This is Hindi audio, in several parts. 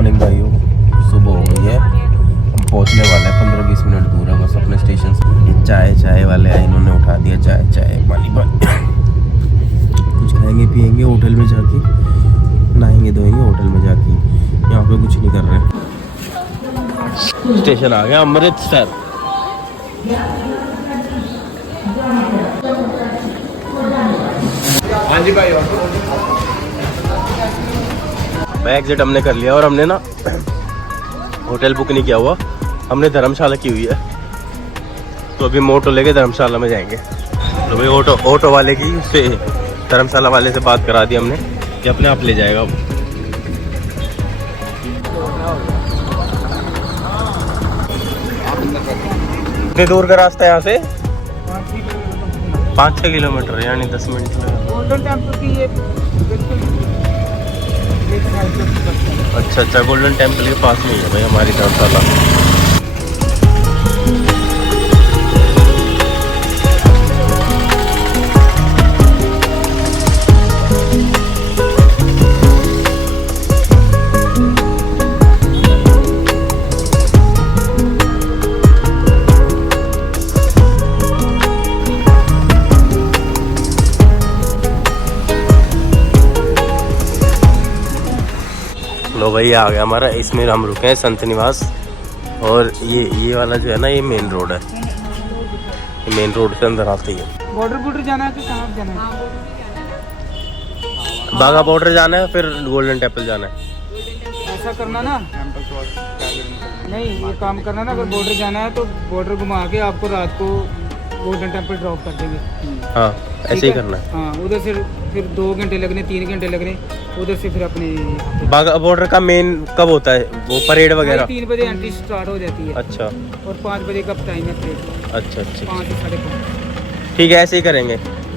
मॉर्निंग भाइयों, सुबह हो गई है। हम पहुंचने वाले हैं, 15-20 मिनट दूर है बस अपने स्टेशन से। चाय वाले आए, इन्होंने उठा दिया चाय पानी। कुछ खाएंगे पिएंगे होटल में जाके, नहाएंगे धोएंगे होटल में जाके। यहाँ पे कुछ नहीं कर रहे। स्टेशन आ गया अमृतसर। हाँ जी भाई, एग्जिट हमने कर लिया और हमने ना होटल बुक नहीं किया हुआ, हमने धर्मशाला की हुई है। तो अभी हम ऑटो लेके धर्मशाला में जाएंगे। तो भाई ऑटो वाले की से धर्मशाला वाले से बात करा दी हमने कि अपने आप ले जाएगा। कितनी दूर का रास्ता है यहाँ से? 5-6 किलोमीटर, यानी 10 मिनट। अच्छा, गोल्डन टेम्पल के पास में ही है भाई हमारी धर्मशाला। लो भाई आ गया हमारा, इसमें हम रुके हैं संत निवास। और ये वाला जो है ना, ये मेन रोड है। ये मेन रोड से अंदर आते ही है। बॉर्डर जाना है कि कहाँ जाना है? बागा बॉर्डर जाना है, फिर गोल्डन टेम्पल जाना है। ऐसा करना ना, नहीं ये काम करना ना, अगर बॉर्डर जाना है तो बॉर्डर घुमा के आपको रात को गोल्डन टेम्पल ड्रॉप कर देंगे। हाँ ऐसे ही करना है। हाँ, उधर से फिर 2 घंटे लगने, 3 घंटे लगने, उधर से फिर अपने बागा बॉर्डर का मेन कब होता है वो परेड वगैरह? 3 बजे एंट्री स्टार्ट हो जाती है। अच्छा, और 5 बजे का टाइम है परेड। अच्छा 5 से 5:30। ठीक है, ऐसे ही करेंगे।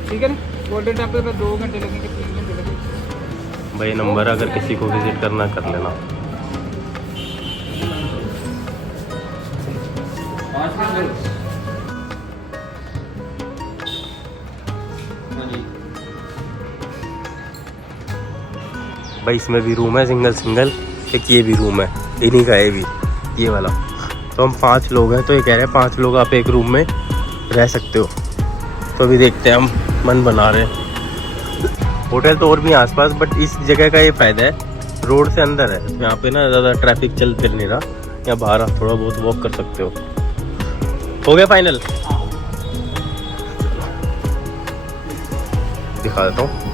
ठीक है ना, गोल्डन टेम्पल में 2 घंटे लगेंगे, 3 घंटे लगेंगे। भाई नंबर अगर किसी को विजिट करना कर लेना। भाई इसमें भी रूम है सिंगल, एक ये भी रूम है, इन्हीं का है भी ये वाला। तो हम 5 लोग हैं, तो ये कह रहे हैं 5 लोग आप एक रूम में रह सकते हो। तो अभी देखते हैं, हम मन बना रहे हैं। होटल तो और भी आसपास, बट इस जगह का ये फ़ायदा है, रोड से अंदर है, तो यहाँ पे ना ज़्यादा ट्रैफिक चल फिर नहीं रहा। यहाँ बाहर आप थोड़ा बहुत वॉक कर सकते हो। हो गया फाइनल? दिखा देता हूँ।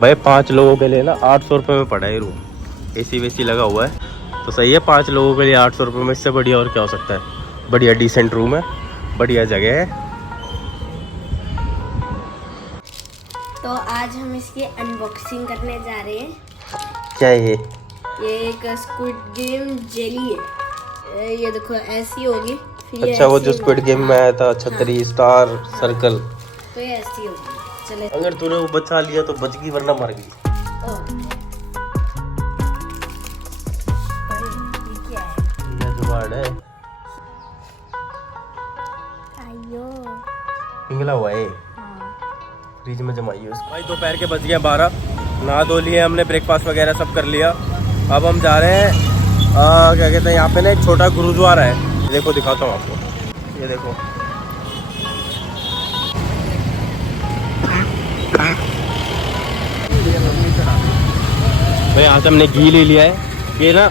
भाई 5 लोगों के लिए ना 800 रुपये में पड़ा है रूम। एसी वेसी लगा हुआ है, तो सही है। 5 लोगों के लिए 800 रुपये में, इससे बढ़िया और क्या हो सकता है। बढ़िया डिसेंट रूम है, बढ़िया जगह है। तो आज हम इसकी अनबॉक्सिंग करने जा रहे हैं। क्या है ये? एक स्क्विड गेम जेली है। ये देखो ऐसी होगी। फिर अच्छा, वो जो स्क्विड गेम में आया था, छतरी स्टार सर्कल, तो ये ऐसी होगी। चले, अगर तूने वो बचा लिया तो बच गई, वरना मर गई। ये क्या है? ये जुगाड़ है, आयो। पिघला हुआ है, हाँ। फ्रिज में जमाइए उसको। भाई दोपहर के बज गए 12, नहा धो लिए हमने, ब्रेकफास्ट वगैरह सब कर लिया। अब हम जा रहे हैं क्या कहते हैं, यहाँ पे ना एक छोटा गुरुद्वारा है। देखो दिखाता हूँ आपको, ये देखो। भाई यहाँ से हमने घी ले लिया है। ये ना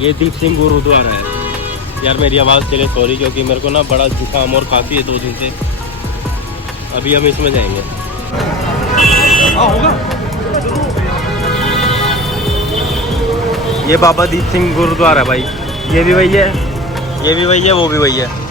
ये दीप सिंह गुरुद्वारा है। यार मेरी आवाज़ चले सॉरी, क्योंकि मेरे को ना बड़ा जुकाम और काफ़ी है 2 दिन से। अभी हम इसमें जाएंगे। ये बाबा दीप सिंह गुरुद्वारा है भाई। ये भी वही है, ये भी वही है, वो भी वही है।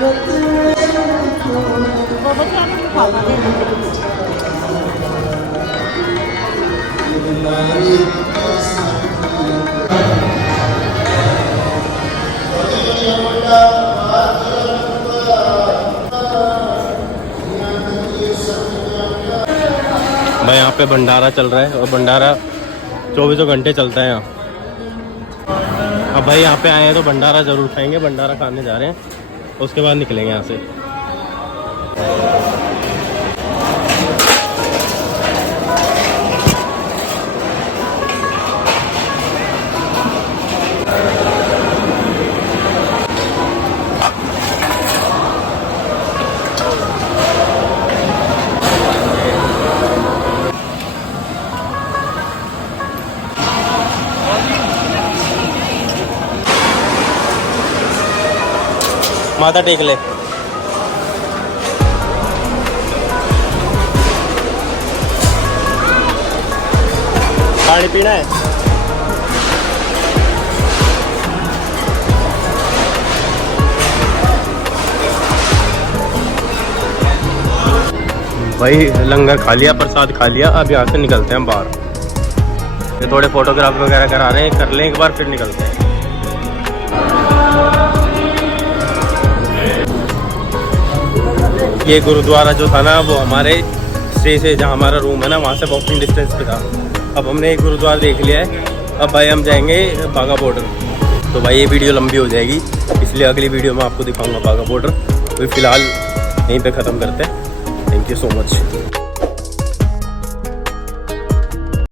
भाई यहाँ पे भंडारा चल रहा है और भंडारा 24 घंटे चलता है यहाँ। अब भाई यहाँ पे आए हैं तो भंडारा ज़रूर खाएंगे, भंडारा खाने जा रहे हैं, उसके बाद निकलेंगे यहाँ से। माथा टेक ले। पानी पीना है? भाई लंगर खा लिया, प्रसाद खा लिया, अब यहाँ से निकलते हैं बाहर। ये थोड़े फोटोग्राफ वगैरह करा रहे हैं, कर लें एक बार फिर निकलते हैं। ये गुरुद्वारा जो था ना वो हमारे स्टे से, जहाँ हमारा रूम है ना वहाँ से वॉकिंग डिस्टेंस पे था। अब हमने एक गुरुद्वारा देख लिया है, अब भाई हम जाएंगे बाघा बॉर्डर। तो भाई ये वीडियो लंबी हो जाएगी, इसलिए अगली वीडियो में आपको दिखाऊंगा बाघा बॉर्डर। तो फिलहाल यहीं पे ख़त्म करते हैं। Thank you so much.